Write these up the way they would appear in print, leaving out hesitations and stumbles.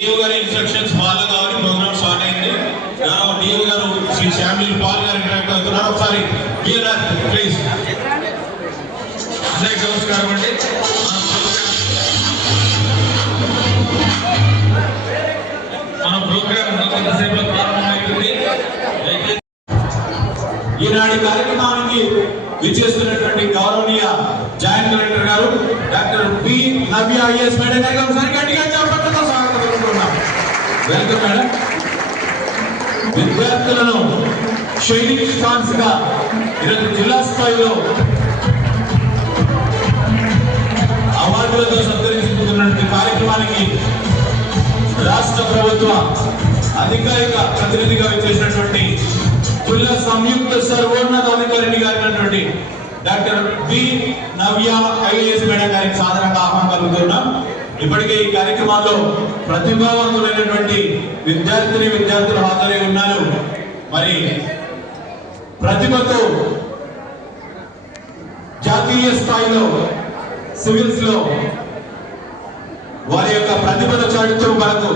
DO గారి instructions follow కావాలి. Programme start అయింది. డిఓ గారు శ్రీ శ్యామిల్ పాల్ గారు ఇంటరాక్ట్ అవుతున్నారు. ఒకసారి ప్లీజ్. నమస్కారం అండి. మన ప్రోగ్రామ్ కొంతసేపులో ప్రారంభమవుతుంది. ఈనాటి కార్యక్రమానికి విచ్చేస్తున్నటువంటి గౌరవనీయ జాయింట్ కలెక్టర్ గారు doctor P Navya IAS madam గారికి ఒకసారి గట్టిగా చెప్పడంతో స్వాగతం పలుకుతున్నాం. Welcome madam. విద్యార్థులను షైనింగ్ స్టార్స్ గా ఈరోజు జిల్లా స్థాయిలో అవార్డులతో సత్కరించుకుంటున్నటువంటి కార్యక్రమానికి రాష్ట్ర ప్రభుత్వ అధికారిక ప్రతినిధిగా విచ్చేసినటువంటి జిల్లా సంయుక్త సర్వోన్నతాధికారిని గారినటువంటి డాక్టర్ బి నవ్య ఐఏఎస్ మేడం గారికి సాధారణంగా ఆహ్వానం కలుగుతున్నాం. ఇప్పటికే ఈ కార్యక్రమాల్లో ప్రతిభావంతులైనటువంటి విద్యార్థులు హాజరై ఉన్నారు. మరి ప్రతిభతో జాతీయ స్థాయిలో సివిల్స్ లో వారి యొక్క ప్రతిభను చాటుతూ మనకు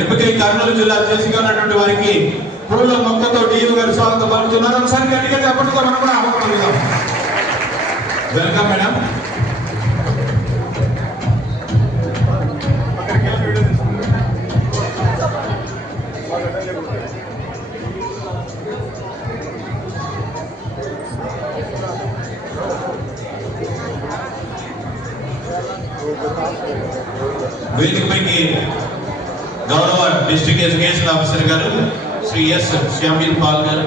ఎంపికై కర్నూలు జిల్లా చేసిగా ఉన్నటువంటి వారికి పూల మొక్కతో డిఓ గారు స్వాగతం పలుకుతున్నారు. ఒకసారి గట్టిగా చెప్పడంతో మనం కూడా ఆహ్వానిద్దాం. Welcome madam. వేదికపైకి గౌరవ డిస్ట్రిక్ట్ ఎడ్యుకేషన్ ఆఫీసర్ గారు శ్రీ ఎస్ శ్యామిల్ పాల్ గారు,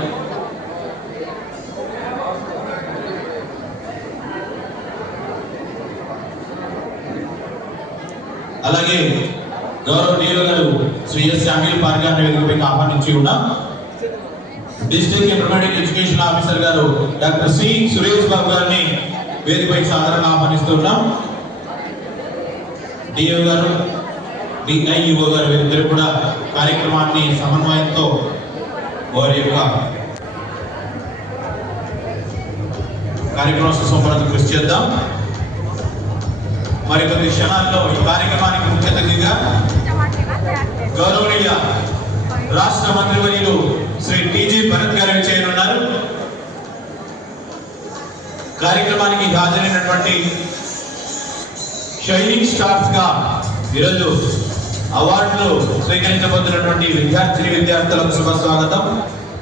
అలాగే గౌరవ డిఓ గారు శ్రీ ఎస్ శ్యామిల్ పాల్ గారిని వేదికపైకి ఆహ్వానించి ఉన్నాం. డిస్ట్రిక్ట్ ఇంటర్మీడియట్ ఎడ్యుకేషన్ ఆఫీసర్ గారు డాక్టర్ సి సురేష్ బాబు గారిని వేదికపైకి సాధారణంగా ఆహ్వానిస్తున్నాం. డిఓ గారు డిఐఓ గారు వీరిద్దరు కూడా కార్యక్రమాన్ని సమన్వయంతో వారి యొక్క కార్యక్రమ సుసంపన్నత కృషి చేద్దాం. మరికొద్ది క్షణాల్లో ఈ కార్యక్రమానికి ముఖ్య అతిథిగా గౌరవనీయ రాష్ట్ర మంత్రివర్యులు శ్రీ టిజి భరత్ గారు చేయనున్నారు. కార్యక్రమానికి హాజరైనటువంటి షైనింగ్ స్టార్స్ గా ఈరోజు అవార్డులు స్వీకరించబోతున్నటువంటి విద్యార్థులకు శుభ స్వాగతం.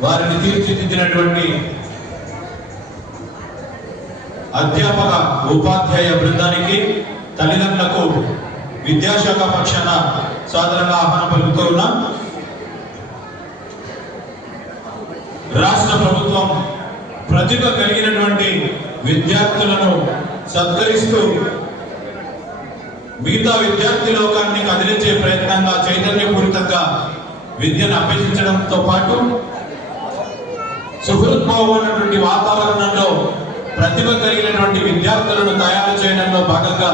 వారిని తీర్చిదిద్దినటువంటి అధ్యాపక ఉపాధ్యాయ బృందానికి, తల్లిదండ్రులకు విద్యాశాఖ పక్షాన సాధారణంగా ఆహ్వానం పలుకుతూ ఉన్నాం. రాష్ట్ర ప్రభుత్వం ప్రతిభ కలిగినటువంటి విద్యార్థులను సత్కరిస్తూ మిగతా విద్యార్థి లోకాన్ని కదిలించే ప్రయత్నంగా చైతన్యపూరితంగా విద్యను అభ్యసించడంతో పాటు సుహృద్భావమైనటువంటి వాతావరణంలో ప్రతిభ కలిగినటువంటి విద్యార్థులను తయారు చేయడంలో భాగంగా,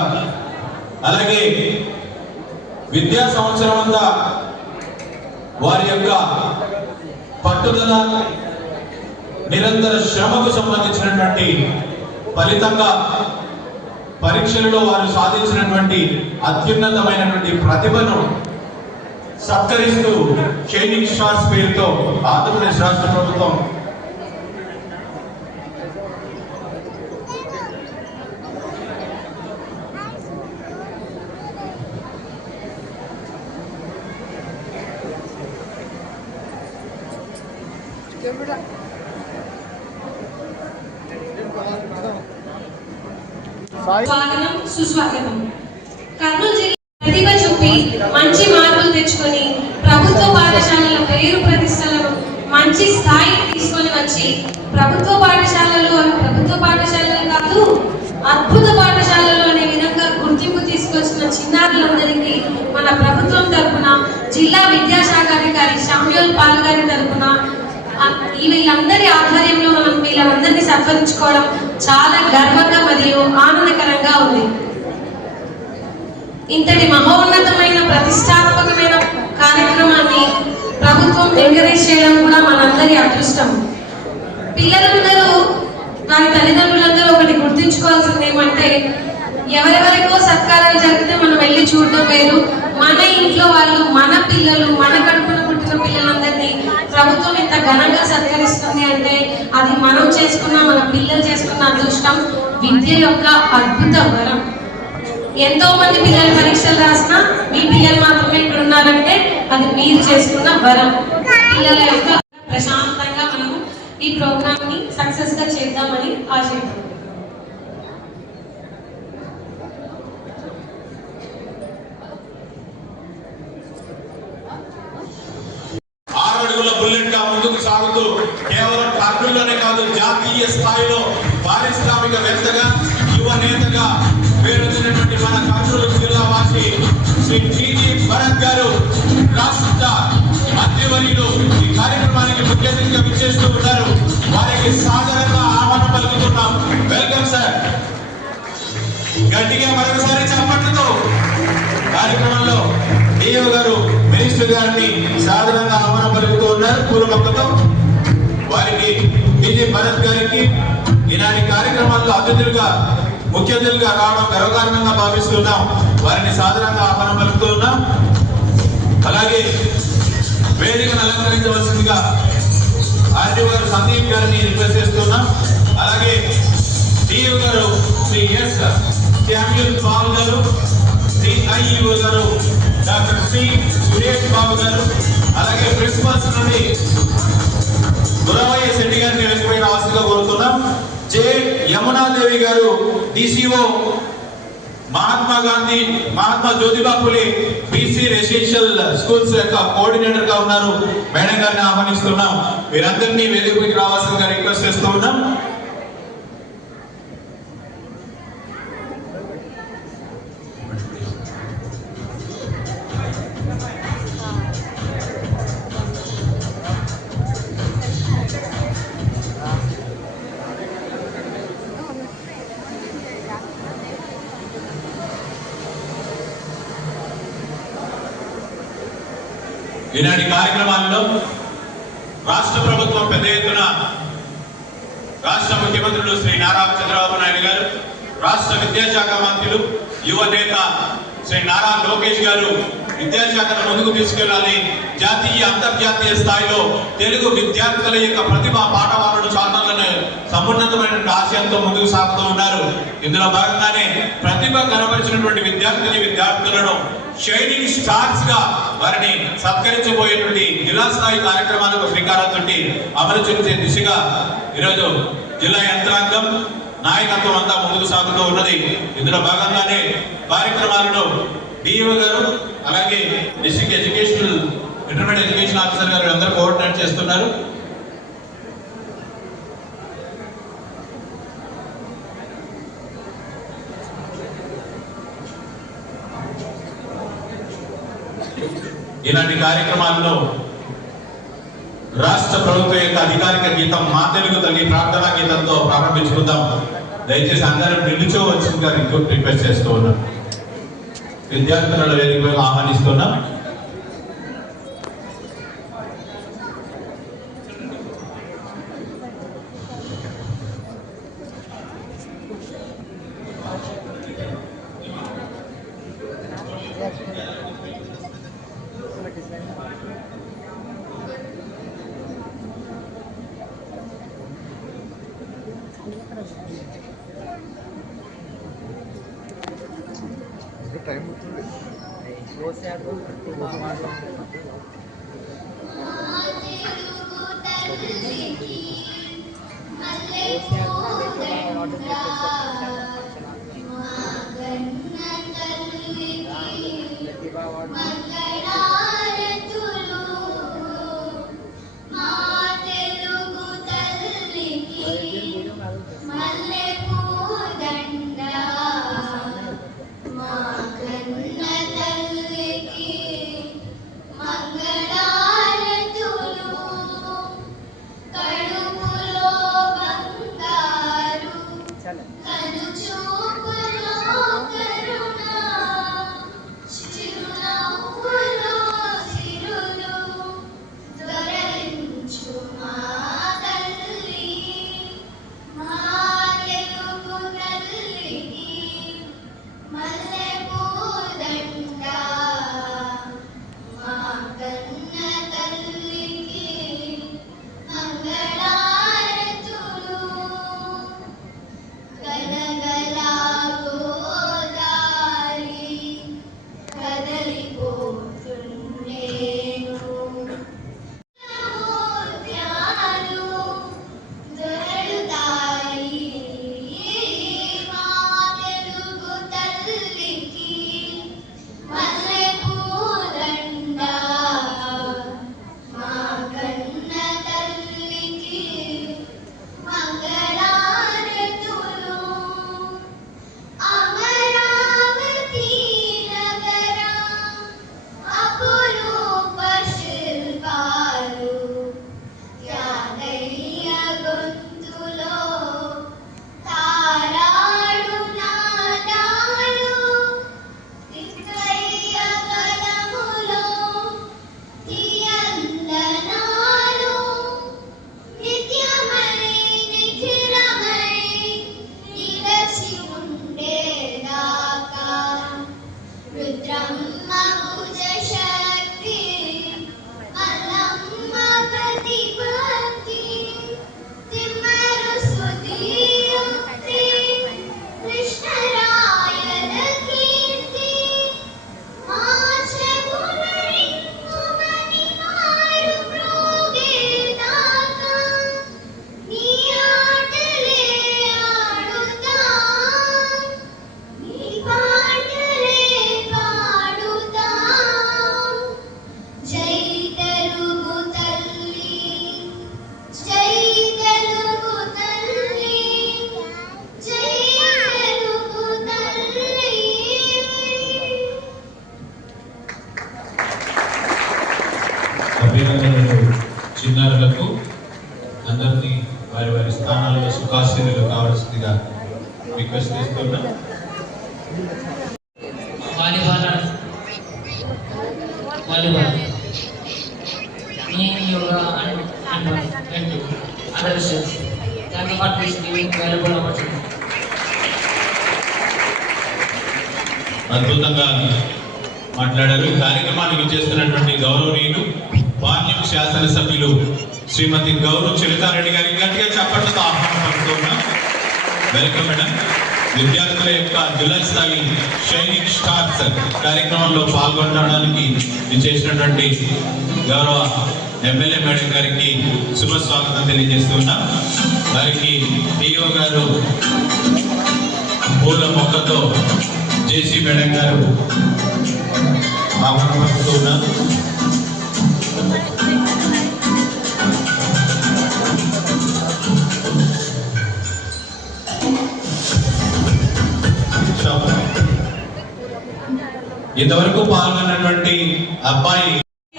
అలాగే విద్యా సంవత్సరం అంతా వారి యొక్క పట్టుదల, నిరంతర శ్రమకు సంబంధించినటువంటి ఫలితంగా పరీక్షలలో వారు సాధించినటువంటి అత్యున్నతమైనటువంటి ప్రతిభను సత్కరిస్తూ షైనింగ్ స్టార్స్ పేరుతో ఆంధ్రప్రదేశ్ రాష్ట్ర ప్రభుత్వం స్వాగతం సుస్వాగతం. కర్నూలు జిల్లా ప్రతిభ చూపి మంచి మార్కులు తెచ్చుకొని ప్రభుత్వ పాఠశాలల పేరు ప్రతిష్టలను మంచి స్థాయికి తీసుకొని వచ్చి ప్రభుత్వ పాఠశాలలు కాదు అద్భుత పాఠశాలలు అనే విధంగా గుర్తింపు తీసుకొచ్చిన చిన్నారులందరికీ మన ప్రభుత్వం తరఫున, జిల్లా విద్యాశాఖాధికారి శ్యామ్యూల్ పాల్ గారి తరఫున వీళ్ళందరి ఆధ్వర్యంలో మనం వీళ్ళందరినీ సత్కరించుకోవడం చాలా గర్వంగా మరియు ఆనందకరంగా ఉంది. ఇంతటి మహోన్నతమైన ప్రతిష్టాత్మకమైన కార్యక్రమాన్ని ప్రభుత్వం ఎంకరేజ్ చేయడం కూడా మనందరి అదృష్టం. పిల్లలందరూ, వారి తల్లిదండ్రులందరూ ఒకటి గుర్తుంచుకోవాల్సింది ఏమంటే, ఎవరెవరికో సత్కారాలు జరిగితే మనం వెళ్ళి చూడటం వేరు, మన ఇంట్లో వాళ్ళు మన పిల్లలు, మన కడుపున పుట్టిన పిల్లలందరినీ ప్రభుత్వం ఇంత ఘనంగా సత్కరిస్తుంది అంటే అది మనం చేసుకున్న, మన పిల్లలు చేసుకున్న అదృష్టం, విద్య యొక్క అద్భుత వరం. ఎంతో మంది పిల్లలు పరీక్షలు రాసినా మీ పిల్లలు మాత్రమే ఇక్కడ ఉన్నారంటే అది మీరు చేసుకున్న వరం. పిల్లల యొక్క ప్రశాంతంగా మనము ఈ ప్రోగ్రామ్ ని సక్సెస్ గా చేద్దామని ఆశిద్దాం. 6 అడుగుల బుల్లెట్ గా ముందుకు సాగుతూ కేవలం కర్నూలులోనే కాదు జాతీయ స్థాయిలో పారిశ్రామికవేత్తగా, యువ నేతగా పేరొందినటువంటి మన కర్నూలు జిల్లా వాసి శ్రీ టీజీ భరత్ గారు రాష్ట్ర మంత్రివర్యులు ఈ కార్యక్రమానికి ముఖ్య అతిథిగా విచ్చేస్తూ ఉన్నారు. వారికి సాదరంగా ఆహ్వానం పలుకుతున్నాం. Welcome sir. గట్టిగా మరొకసారి చప్పట్లతో కార్యక్రమంలో డిఓ గారు మినిస్టర్ గారిని సాధారణంగా ఆహ్వానం పలుకుతూ ఉన్నారు. పూర్వపక్కతో వారికి టీజీ భరత్ గారికి ఈనాటి కార్యక్రమాల్లో ముఖ్య అతిథులుగా రావడం గర్వకారణంగా భావిస్తున్నాం. వారిని సాధారణంగా ఆహ్వానం పలుకుతూ ఉన్నాం. అలాగే వేదికను అలంకరించవలసిందిగా ఆర్డీఓ గారు సందీప్ గారిని రిక్వెస్ట్ చేస్తున్నాం. అలాగే డిఓ గారు శ్రీ ఎస్ శామ్యూల్ పాల్ గారు, డిఐఈఓ గారు డాక్టర్ సి సురేష్ బాబు గారు, అలాగే ప్రిన్సిపల్స్ నుండి గురవయ్య శెట్టి గారిని వెనుకపై రావాల్సిందిగా కోరుతున్నాం. జె యమునాదేవి గారు DCO Mahatma Jyotiba Phule BC residential schools యొక్క కోఆర్డినేటర్ గా ఉన్నారు. మేడం గారిని ఆహ్వానిస్తున్నాం. వీరందరినీ వేదికపైకి రావాల్సిందిగా రిక్వెస్ట్ చేస్తూ ఉన్నాం. ఈనాటి కార్యక్రమాల్లో రాష్ట్ర ప్రభుత్వం పెద్ద ఎత్తున రాష్ట్ర ముఖ్యమంత్రులు శ్రీ నారా చంద్రబాబు నాయుడు గారు, రాష్ట్ర విద్యాశాఖ మంత్రులు, యువ నేత శ్రీ నారా లోకేష్ గారు విద్యాశాఖను ముందుకు తీసుకెళ్లాలి, జాతీయ అంతర్జాతీయ స్థాయిలో తెలుగు విద్యార్థుల యొక్క ప్రతిభా పాఠవాలను చాటాలని సమున్నతమైనటువంటి ఆశయంతో ముందుకు సాగుతూ ఉన్నారు. ఇందులో భాగంగానే ప్రతిభ కనబరిచినటువంటి విద్యార్థులను షైనింగ్ స్టార్స్ గా వారిని సత్కరించబోయేటువంటి జిల్లా స్థాయి కార్యక్రమాలకు శ్రీకారం చుట్టి అమలు చేసే దిశగా ఈరోజు జిల్లా యంత్రాంగం నాయకత్వం అంతా ముందుకు సాగుతూ ఉన్నది. ఇందులో భాగంగానే కార్యక్రమాలను డిఓ గారు, అలాగే డిస్ట్రిక్ట్ ఇంటర్మీడియట్ ఎడ్యుకేషన్ ఆఫీసర్ గారు అందరూ కోఆర్డినేట్ చేస్తున్నారు. ఇలాంటి కార్యక్రమాల్లో రాష్ట్ర ప్రభుత్వం యొక్క అధికారిక గీతం మా తెలుగు తల్లి ప్రార్థనా గీతంతో ప్రారంభించుకుందాం. దయచేసి అందరూ నిలుచోవలసిందిగా రిక్వెస్ట్ చేస్తూ ఉన్నాం. విద్యార్థుల వేదికగా ఆహ్వానిస్తున్నాం. టైం అవుతుంది. కను చూపులో కరుణ చిరునవ్వు అభినందనలు చిన్నారులకు. అందరినీ వారి వారి స్థానాల్లో సుఖాశీనులు కావాల్సిందిగా రిక్వెస్ట్ చేస్తున్నా. Volleyball, me, yoga, and other issues. Thank you for this giving valuable opportunity. అద్భుతంగా మాట్లాడారు. ఈ కార్యక్రమానికి చేస్తున్నటువంటి గౌరవనీయులు పార్లమెంట్ శాసనసభ్యులు శ్రీమతి గౌరవ్ చరితారెడ్డి గారికి గట్టిగా చప్పట్లతో ఆహ్వానం పలుకుతున్నా. Welcome madam. విద్యార్థుల యొక్క జిల్లా స్థాయి షైనింగ్ స్టార్స్ కార్యక్రమంలో పాల్గొనడానికి చేసినటువంటి గౌరవ ఎమ్మెల్యే మేడం గారికి శుభ స్వాగతం తెలియజేస్తున్నా. వారికి డిఓ గారు పూల మొక్కతో జేసీ మేడం గారు ఆహ్వానం పలుకుతున్నారు. ఇంతవరకు పాల్గొన్నటువంటి అబ్బాయి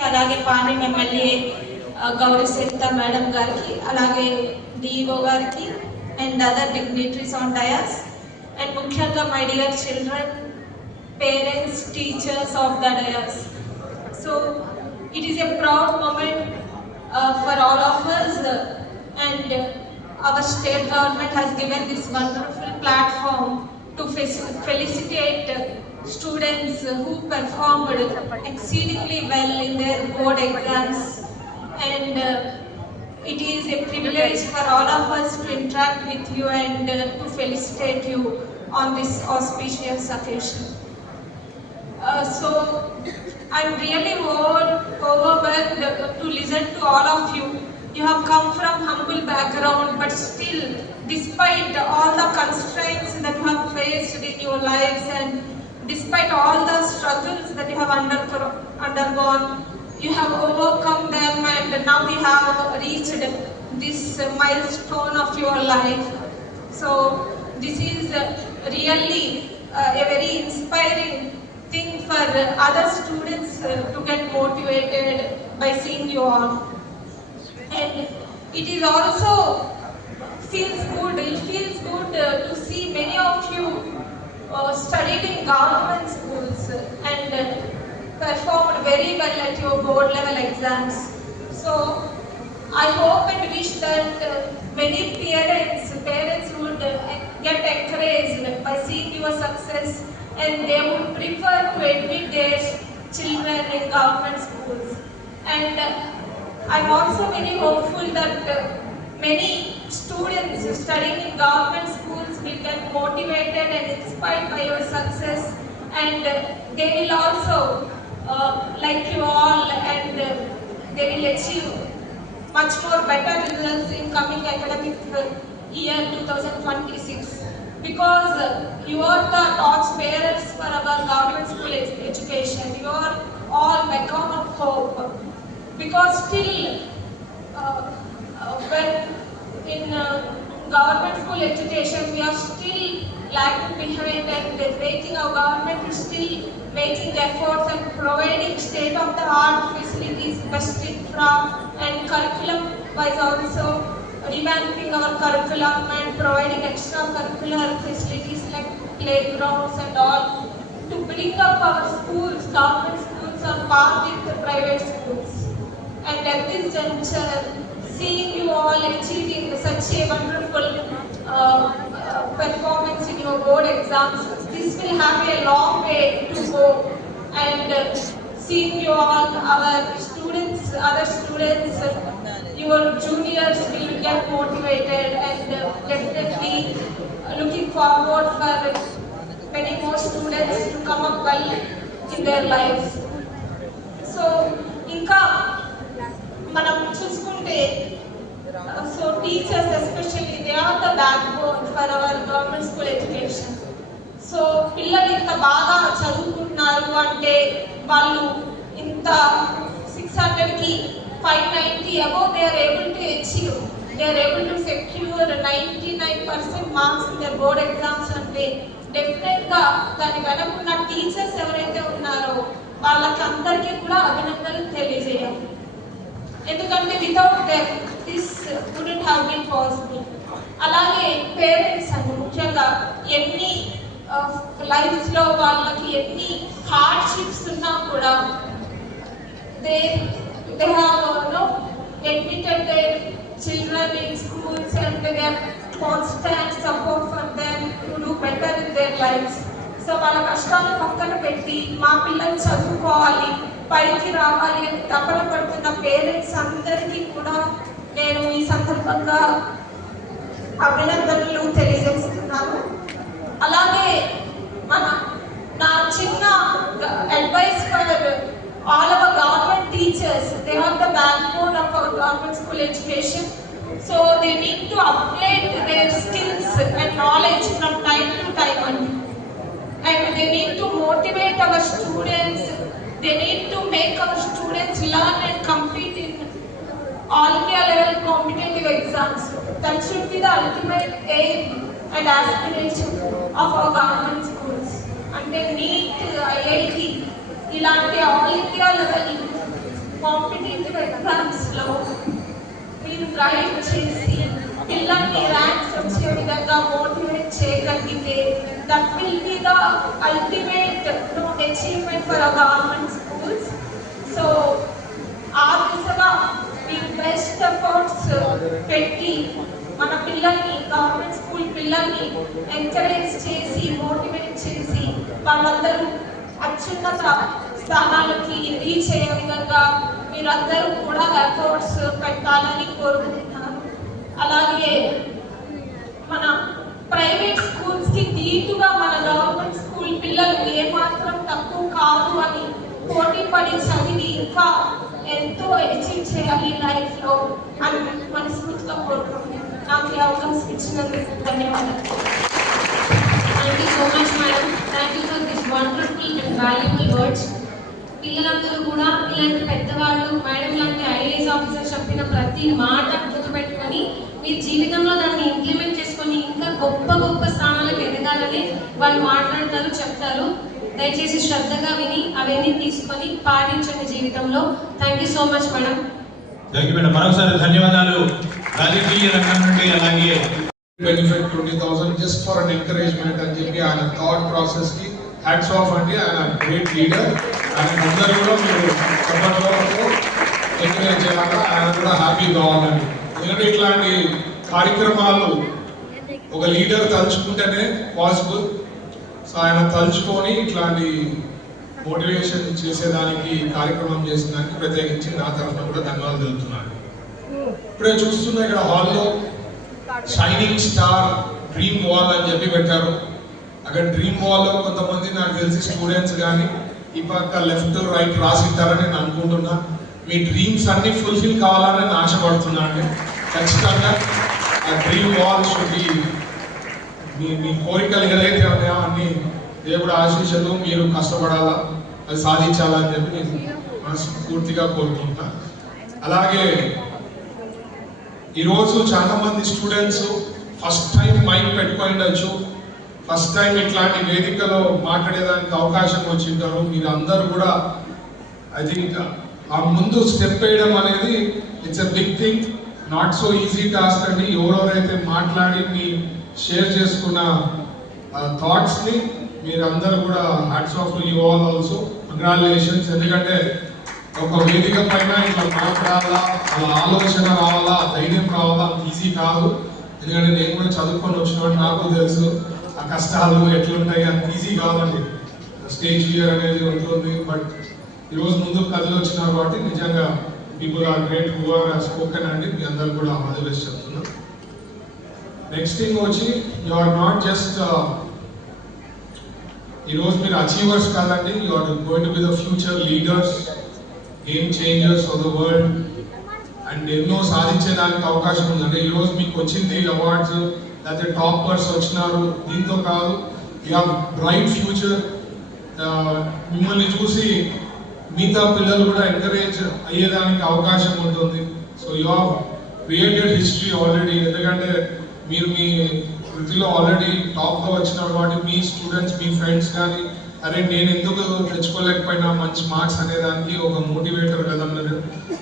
అలాగే party MLA Gouri Saritha madam గారికి, అలాగే డిఓ గారికి and other dignitaries on dias, and ముఖ్యంగా my dear children, parents, teachers of the dias. So it is a proud moment for all of us, and our state government has given this wonderful platform to felicitate students who performed exceedingly well in their board exams, and it is a privilege for all of us to interact with you and to felicitate you on this auspicious occasion. So I'm really overwhelmed to listen to all of you. You have come from humble background, but still, despite all the constraints that you have faced in your lives, and despite all the struggles that you have undergone, you have overcome them, and now you have reached this milestone of your life. So this is really a very inspiring thing for other students to get motivated by seeing you all. And it is also feels good to see many of you studied in government schools and performed very well at your board level exams. So I hope and wish that many parents would get encouraged by seeing your success, and they would prefer to admit their children in government schools. And I'm also very hopeful that many students studying in government schools will get motivated and inspired by your success, and they will also like you all, and they will achieve much more better results in coming academic year 2026, because you are the torch bearers for our government school education. You are all beacon of hope, because still when in government school education we are still lagging behind, and making our government is still making efforts and providing state-of-the-art facilities, best infra, and curriculum wise also revamping our curriculum and providing extracurricular facilities like playgrounds and all, to bring up our schools, government schools, on par with the private schools. And at this juncture, seeing you all achieving such a wonderful performance in your board exams, this will have a long way to go. And seeing you all, our students, other students, your juniors will get motivated, and definitely looking forward for many more students to come up well in their lives. So, inka మనం చూసుకుంటే, so teachers especially, they are the backbone for our government school education. So పిల్లలు ఇంత బాగా చదువుకుంటున్నారు అంటే వాళ్ళు ఇంత 600కి 590 above they are able to achieve, they are able to secure 99% marks in their board exams అంటే డెఫినెట్ గా దాని వెనక ఉన్న టీచర్స్ ఎవరైతే ఉన్నారో వాళ్ళకి అందరికీ కూడా అభినందనలు తెలియజేయాలి. ఎందుకంటే without them this wouldn't have been possible. అలాగే పేరెంట్స్ అండి, ముఖ్యంగా ఎన్ని లైఫ్లో వాళ్ళకి ఎన్ని హార్డ్షిప్స్ ఉన్నా కూడా they have admitted their children in schools and they have constant support for them to do better in their lives. So వాళ్ళ కష్టాలను పక్కన పెట్టి మా పిల్లలు చదువుకోవాలి, పైకి రావాలి అని తపన పడుతున్న పేరెంట్స్ అందరికీ కూడా నేను ఈ సందర్భంగా అభినందనలు తెలియజేస్తున్నాను. అలాగే నా చిన్న advice for all our government teachers, they are the backbone of our government school education, so they need to upgrade their skills and knowledge from time to time, and they need to motivate our students, they need to make our students learn and compete in all India level competitive exams. That should be the ultimate aim and aspiration of our government schools. And they need IIT ఇలాంటి all India level competitive ఎగ్జామ్స్లో మీరు guide చేసి పిల్లల్ని ranks వచ్చే విధంగా motivate చేయగలిగితే that will be the ultimate achievement for our government schools. So ఆ దిశగా మీరు బెస్ట్ ఎఫర్ట్స్ పెట్టి మన పిల్లల్ని, గవర్నమెంట్ స్కూల్ పిల్లల్ని ఎంకరేజ్ చేసి మోటివేట్ చేసి వాళ్ళందరూ అత్యున్నత స్థానాలకి రీచ్ అయ్యే విధంగా మీరందరూ కూడా ఎఫర్ట్స్ పెట్టాలని కోరుకుంటున్నాను. అలాగే మన ప్రైవేట్ స్కూల్స్కి దీటుగా మన గవర్నమెంట్ స్కూల్ పిల్లలు ఏమాత్రం తక్కువ కాదు అని పోటీ పడి చదివి ఇంకా ఎంతో అచీవ్ చేయాలి లైఫ్లో అని మనస్ఫూర్తిగా కోరుకుంటున్నాను. నాకు ఈ అవకాశం ఇచ్చినందుకు ధన్యవాదాలు. Thank you so much, madam. Thank you for this wonderful and valuable words. పిల్లలందరూ కూడా ఇలాంటి పెద్దవాళ్ళు, మేడం లాంటి ఐఏఎస్ ఆఫీసర్ చెప్పిన ప్రతి మాట గుర్తుపెట్టుకొని మీ జీవితంలో దాన్ని ఇంప్లిమెంట్ చేసుకొని ఇంకా గొప్ప గొప్ప స్థానాలకు ఎదగాలని వాళ్ళు మాట్లాడతారు, చెప్తారు. దయచేసి శ్రద్ధగా విని అవన్నీ తీసుకొని పాటించండి జీవితంలో. Thank you so much madam. Thank you madam. మరొకసారి ధన్యవాదాలు. రాజకీయ రంగం నుండి అలాగే benefit 20,000 just for an encouragement and చెప్పి ఆయన థాట్ ప్రాసెస్ కి హ్యాట్స్ ఆఫ్ అండి. ఆయన గ్రేట్ లీడర్. ఆయన అందరూ కూడా మీరు సపోర్ట్తో ఎంకరేజ్ చేయాలి. ఆయన కూడా హ్యాపీ కావాలండి. ఎందుకంటే ఇట్లాంటి కార్యక్రమాలు ఒక లీడర్ తలుచుకుంటేనే పాసిబుల్. సో ఆయన తలుచుకొని ఇట్లాంటి మోటివేషన్ చేసేదానికి కార్యక్రమం చేసేదానికి ప్రత్యేకించి నా తరఫున కూడా ధన్యవాదాలు తెలుపుతున్నాను. ఇప్పుడే చూస్తున్నా ఇక్కడ హాల్లో షైనింగ్ స్టార్ డ్రీమ్ వాల్ అని చెప్పి పెట్టారు. అక్కడ డ్రీమ్ వాల్లో కొంతమంది నాకు తెలిసి స్టూడెంట్స్ కానీ ఈ పక్క లెఫ్ట్ రైట్ రాసిద్దారని నేను అనుకుంటున్నా. మీ డ్రీమ్స్ అన్ని ఫుల్ఫిల్ కావాలని నేను ఆశపడుతున్నా అండి. ఖచ్చితంగా ఆ డ్రీమ్ వాల్ షుడ్ బి మీ కోరికలు ఏదైతే ఉన్నాయో అన్ని దేవుడు ఆశీస్సులు, మీరు కష్టపడాలా, అది సాధించాలని చెప్పి నేను మనస్ఫూర్తిగా కోరుకుంటా. అలాగే ఈరోజు చాలా మంది స్టూడెంట్స్ ఫస్ట్ టైం మైక్ పెట్టుకోవచ్చు, ఫస్ట్ టైం ఇట్లాంటి వేదికలో మాట్లాడేదానికి అవకాశం వచ్చింటారు. మీరు అందరూ కూడా ఐ థింక్ ఆ ముందు స్టెప్ వేయడం అనేది it's a big thing, not so easy task అండి. ఎవరెవరైతే మాట్లాడి మీ షేర్ చేసుకున్న థాట్స్ని మీరందరూ కూడా hats off to you all also, congratulations. ఎందుకంటే ఒక వేదిక పైన ఇట్లా మాట్లాడాలా, అలా ఆలోచన రావాలా, ధైర్యం రావాలా, ఈజీ కాదు. ఎందుకంటే నేను కూడా చదువుకొని వచ్చినట్టు నాకు తెలుసు ఆ కష్టాలు ఎట్లుంటాయి, అంత ఈజీ కాదండి. స్టేజ్ ఫియర్ అనేది ఉంటుంది. బట్ ఈరోజు ముందు కథలు వచ్చినారు కాబట్టి నిజంగా people are great who are spoken అండి. మీ అందరు కూడా ఆల్ ది బెస్ట్ చెప్తున్నాం. నెక్స్ట్ థింగ్ వచ్చి యు ఆర్ నాట్ జస్ట్ ఈరోజు మీరు అచీవర్స్ కాదండి, you are going to be the future leaders, game changers of the world. And ఎన్నో సాధించేదానికి అవకాశం ఉంది. అంటే ఈరోజు మీకు వచ్చింది అవార్డ్స్, లేకపోతే టాపర్స్ వచ్చినారు, దీంతో కాదు. You have bright future. మిమ్మల్ని చూసి మిగతా పిల్లలు కూడా ఎంకరేజ్ అయ్యేదానికి అవకాశం ఉంటుంది. So you have created history already. ఎందుకంటే మీరు మీ వృత్తిలో ఆల్రెడీ టాప్గా వచ్చినారు కాబట్టి మీ స్టూడెంట్స్, మీ ఫ్రెండ్స్ కానీ అరే నేను ఎందుకు తెచ్చుకోలేకపోయినా మంచి మార్క్స్ అనేదానికి ఒక మోటివేటర్ కదా మీరు.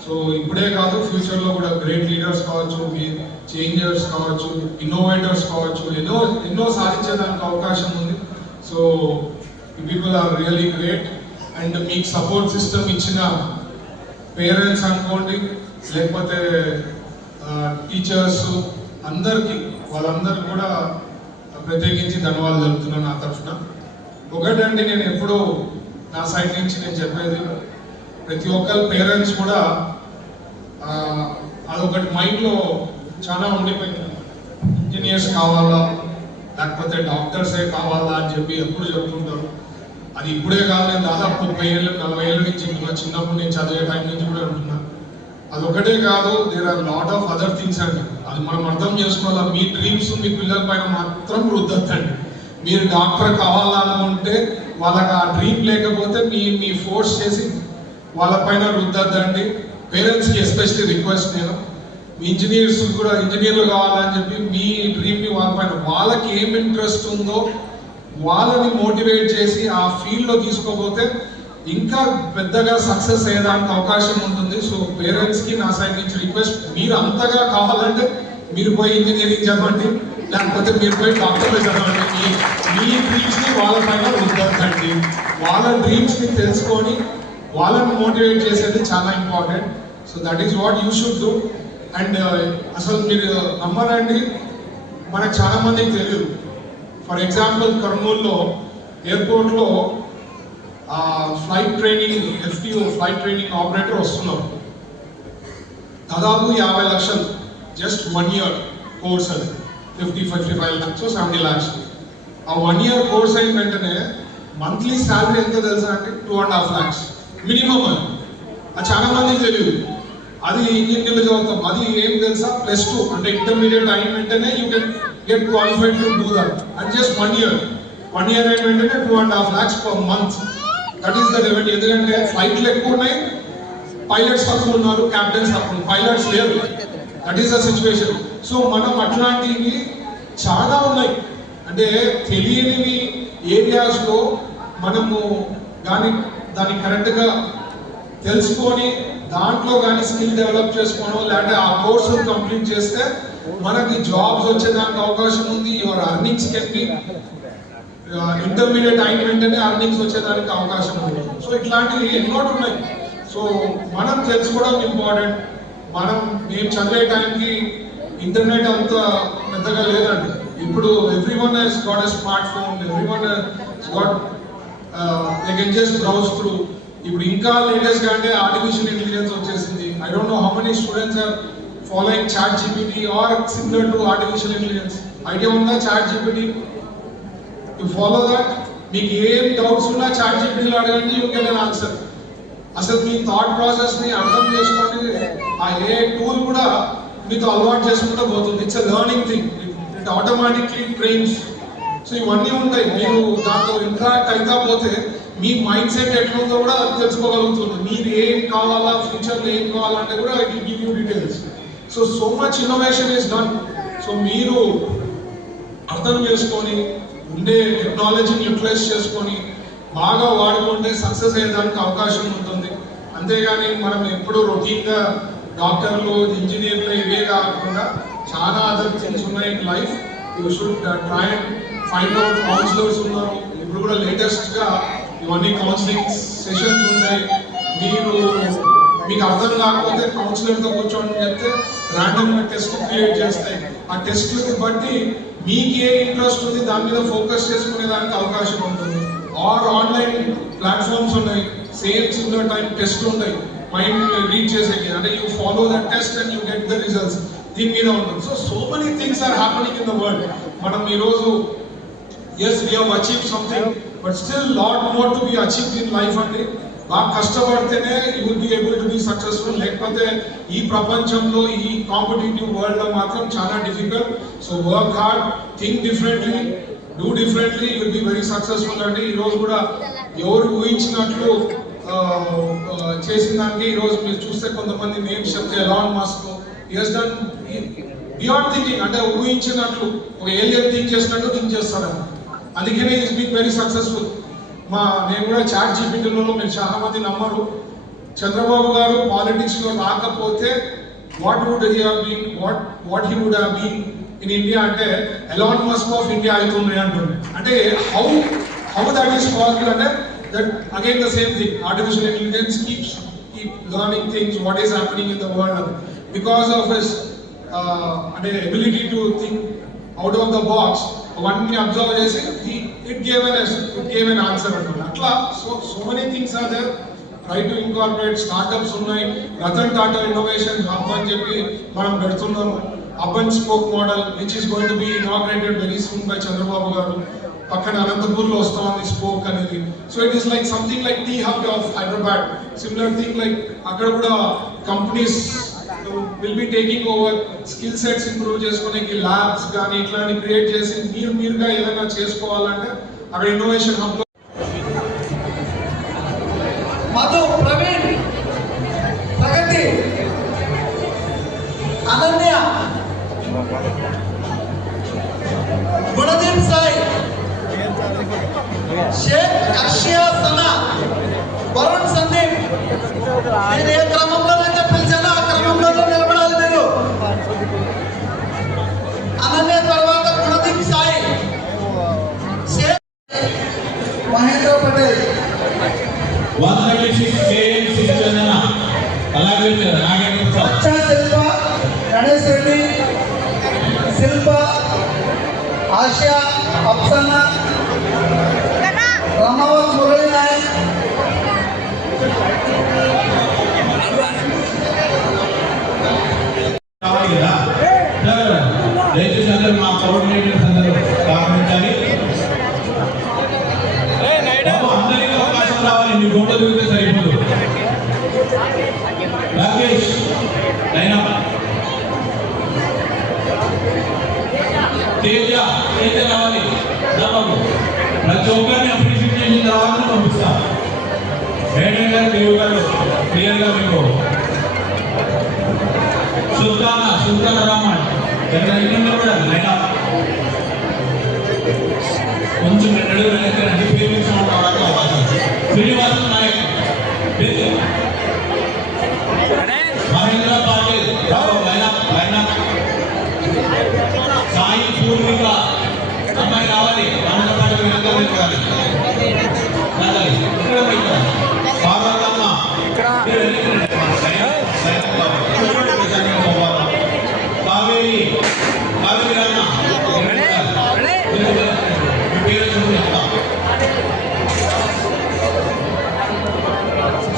సో సో ఇప్పుడే కాదు, ఫ్యూచర్లో కూడా గ్రేట్ లీడర్స్ కావచ్చు, చేంజర్స్ కావచ్చు, ఇన్నోవేటర్స్ కావచ్చు, ఎన్నో సాధించేదానికి అవకాశం ఉంది. So people are really great. And మీకు సపోర్ట్ సిస్టమ్ ఇచ్చిన పేరెంట్స్ అనుకోండి, లేకపోతే టీచర్స్ అందరికీ, వాళ్ళందరికీ కూడా ప్రత్యేకించి ధన్యవాదాలు తెలుపుతున్నాను నా తరఫున. ఒకటండి, నేను ఎప్పుడూ నా సైడ్ నుంచి నేను చెప్పేది, ప్రతి ఒక్కరి పేరెంట్స్ కూడా అదొకటి మైండ్లో చాలా ఉండిపోయింది. ఇంజనీర్స్ కావాలా, లేకపోతే డాక్టర్సే కావాలా అని చెప్పి ఎప్పుడు చెప్తుంటారు. అది ఇప్పుడే కాదు, నేను దాదాపు 30 ఏళ్ళు 40 ఏళ్ళ నుంచి చిన్నప్పుడు నేను చదివే టైం నుంచి కూడా ఉంటున్నా. అదొకటే కాదు, there are lot of other things అండి. అది మనం అర్థం చేసుకోవాలా. మీ డ్రీమ్స్ మీ పిల్లల పైన మాత్రం రుద్దద్దండి. మీరు డాక్టర్ కావాలనుకుంటే వాళ్ళకి ఆ డ్రీమ్ లేకపోతే మీ ఫోర్స్ చేసి వాళ్ళపైన రుద్దద్దండి. పేరెంట్స్కి ఎస్పెషలీ రిక్వెస్ట్, నేను మీ ఇంజనీర్స్ కూడా ఇంజనీర్లు కావాలని చెప్పి మీ డ్రీమ్ని వాళ్ళపైన, వాళ్ళకి ఏం ఇంట్రెస్ట్ ఉందో వాళ్ళని మోటివేట్ చేసి ఆ ఫీల్డ్లో తీసుకోపోతే ఇంకా పెద్దగా సక్సెస్ అయ్యేదానికి అవకాశం ఉంటుంది. సో పేరెంట్స్కి నా సైడ్ నుంచి రిక్వెస్ట్, మీరు అంతగా కావాలంటే మీరు పోయి ఇంజనీరింగ్ చదవండి, లేకపోతే మీరు పోయి డాక్టర్లు చదవండి. మీ డ్రీమ్స్ని వాళ్ళపైన రుద్దద్దండి. వాళ్ళ డ్రీమ్స్ని తెలుసుకొని వాళ్ళని మోటివేట్ చేసేది చాలా important. So that is what you should do. And అసలు మీరు నమ్మరండి, మనకు చాలా మందికి తెలియదు. ఫర్ ఎగ్జాంపుల్, కర్నూలులో ఎయిర్పోర్ట్లో flight training FTO flight training operator వస్తున్నారు. దాదాపు 50 లక్షలు జస్ట్ 1 year కోర్స్. అది 55 lakhs 70 lakhs. ఆ 1 year కోర్స్ అయిన వెంటనే మంత్లీ శాలరీ ఎంత తెలుసా అంటే 2.5 lakhs మినిమం. అది చాలా మందికి తెలియదు. అది ఇంజనీర్లు చదువుతాం, అది ఏం తెలుసా, +2 అంటే ఇంటర్మీడియట్ అయిన వెంటనే you can get qualified to do that. And just 1 year అయిన వెంటనే 2.5 lakhs per month. That is the revenue. ఎందుకంటే ఫ్లైట్లు ఎక్కువ ఉన్నాయి, పైలట్స్ తక్కువ ఉన్నారు, క్యాప్టెన్స్ తక్కువ, పైలట్స్ లేరు. That is the situation. So మనం అట్లాంటివి చాలా ఉన్నాయి. అంటే తెలియనివి ఏరియాస్లో మనము దాన్ని కరెక్ట్గా తెలుసుకొని దాంట్లో కానీ స్కిల్ డెవలప్ చేసుకోవడం, లేదంటే ఆ కోర్సును కంప్లీట్ చేస్తే మనకి జాబ్స్ వచ్చేదానికి అవకాశం ఉంది. Your earnings can be intermediate అయిన వెంటనే అర్నింగ్స్ వచ్చేదానికి అవకాశం ఉంది. సో ఇట్లాంటివి ఎన్నో ఉన్నాయి. సో మనం తెలుసుకోవడం ఇంపార్టెంట్. మేము చదివే టైంకి ఇంటర్నెట్ అంత పెద్దగా లేదండి. ఇప్పుడు everyone has got a smart phone, everyone has got they can just browse through. ఇప్పుడు ఇంకా లేటెస్ట్ గా అంటే ఆర్టిఫిషియల్ ఇంటెలిజెన్స్ వచ్చేసింది. I don't know how many students are following ChatGPT or similar to artificial intelligence. Idea ఉందా ChatGPT? You follow that. మీకు ఏం doubts ఉన్నా ChatGPTలో అడగండి, యూ కెన్ ఎన్ ఆన్సర్. అసలు మీ థాట్ ప్రాసెస్ ని అర్థం చేసుకొని ఆ ఏ టూల్ కూడా మీతో అలవాటు చేసుకుంటూ పోతుంది. It's a learning thing. It automatically trains. So ఇవన్నీ ఉంటాయి. మీరు దాంతో ఇంటరాక్ట్ అయితా పోతే మీ మైండ్ సెట్ ఎట్లుందో కూడా తెలుసుకోగలుగుతుంది. మీరు ఏం కావాలా, ఫ్యూచర్లో ఏం కావాలంటే కూడా it will give you details. So much innovation is done. So మీరు అర్థం చేసుకొని ఉండే టెక్నాలజీని యూటిలైజ్ చేసుకొని బాగా వాడుకుంటే సక్సెస్ అయ్యేదానికి అవకాశం ఉంటుంది. అంతేగాని మనం ఎప్పుడు రొటీన్గా డాక్టర్లు, ఇంజనీర్లు ఇవే కాకుండా చాలా అదర్ థింగ్స్ ఉన్నాయి in life. You should try and find out. Counsellors ఉన్నారు ఇప్పుడు కూడా, లేటెస్ట్గా ఇవన్నీ కౌన్సిలింగ్ సెషన్స్ ఉంటాయి. మీకు అర్థం కాకపోతే కౌన్సిలర్తో కూర్చోండి చెప్తే ర్యాండమ్గా టెస్ట్ క్రియేట్ చేస్తాయి. ఆ టెస్ట్లకి బట్టి మీకు ఏ ఇంట్రెస్ట్ ఉంది దాని మీద ఫోకస్ చేసుకునే దానికి అవకాశం ఉంటుంది. ఆర్ ఆన్లైన్ ప్లాట్ఫామ్స్ ఉన్నాయి, సేమ్ సిమిలర్ టైం టెస్ట్ ఉంటాయి మైండ్ రీడ్ చేసేకి. అంటే you follow the test and you get the results. దీని మీద ఉంటుంది. So many things are happening in the world. మనం ఈరోజు as we have achieve something, but still lot more to be achieved in life అండి. బాగా కష్టపడితేనే you will be able to be successful. లేకపోతే ఈ ప్రపంచంలో, ఈ కాంపిటేటివ్ వరల్డ్ లో మాత్రం చాలా difficult. So work hard, think differently, do differently, you will be very successful అండి. ఈరోజు కూడా ఎవరు ఊహించినట్లు చేసిన దానికి ఈరోజు మీరు చూస్తే కొంతమంది నేమ్స్ చెప్తే Elon Musk has done beyond thinking. అంటే ఊహించినట్లు ఒక ఏలియన్ థింక్ చేసినట్టు థింక్ చేస్తాడు. అందుకనే ఈస్ బీన్ వెరీ సక్సెస్ఫుల్. నేను కూడా ChatGPTలో, మీరు చాలా మంది నమ్మరు, చంద్రబాబు గారు పాలిటిక్స్ లో రాకపోతే what would he have been what he would have been in India అంటే ఎలాన్ మస్క్ ఆఫ్ ఇండియా అవుతుంది అంటుంది. అంటే హౌ దట్ ఈస్ పాసిబుల్ అంటే that again the same thing, artificial intelligence keep learning things what is happening in the world because of his ability to think out of the box. అవన్నీ observe చేసి it gave an answer అంటారు. అట్లా so many things are there. Try to incorporate startups ఉన్నాయి. Ratan Tata innovation hub అని చెప్పి మనం పెడుతున్నాము. Hub and spoke model which is going to be inaugurated very soon by Chandrababu garu. పక్కన అనంతపూర్లో వస్తుంది స్పోక్ అనేది. So it is like something like T hub of Hyderabad. Similar thing like అక్కడ కూడా companies will be taking over, skill sets improve చేసుకునేకి labs కానీ ఇట్లాంటి create చేసి మీరుగా ఏదైనా చేసుకోవాలంటే అక్కడ ఇన్నోవేషన్ హబ్ లో మధు, ప్రవీణ్, ప్రగతి, అనన్య, గుణదీప్ సాయి, షేక్ అర్షియా సనా, వరుణ్ సందీప్. నేను ఏ క్రమంలో అయితే పిలిచానో ఆ క్రమంలో నిలబడాలి మీరు. అనన్య తర్వాత గుణదీప్ సాయి, షేక్ మహేంద్ర పటేల్, 136 KM సిరిచందన, అలాగే నాగేంద్ర అచ్చా శిల్ప, గణేష్ రెడ్డి, శిల్ప, ఆశా, అప్సన్న, రమావత్ మురళీ నాయక్, కావాలి కదా. దయచేసి అందరూ మా కోఆర్డినేటర్స్ అందరూ గమనించాలి. బాబు, అందరికీ అవకాశం రావాలి. మీ గొంత దిగితే సరిపోదు. రాకేష్ అయినా తేజ రావాలి. బాబు ప్రతి ఒక్కరిని అప్రిషియేట్ చేసిన తర్వాత పంపిస్తాం. మేడం గారు, దేవు గారు క్లియర్ గా మీకు సుల్తాన్ రహమాన్ కూడా అయినా కొంచెం 2 అడుగులు వెనక్కి పేమెంట్స్ అవడానికి అవకాశం. శ్రీనివాస నాయక్, మహేంద్ర పాటిల్, సాయి పూర్విక అమ్మాయి రావాలి. మహేంద్ర పాటిల్ వెనకాలి. పార్వతమ్మ కావేరి రన్న,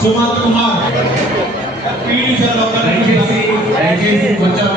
సుమంత్ కుమార్, పీడీ సార్ దయచేసి కొంచెం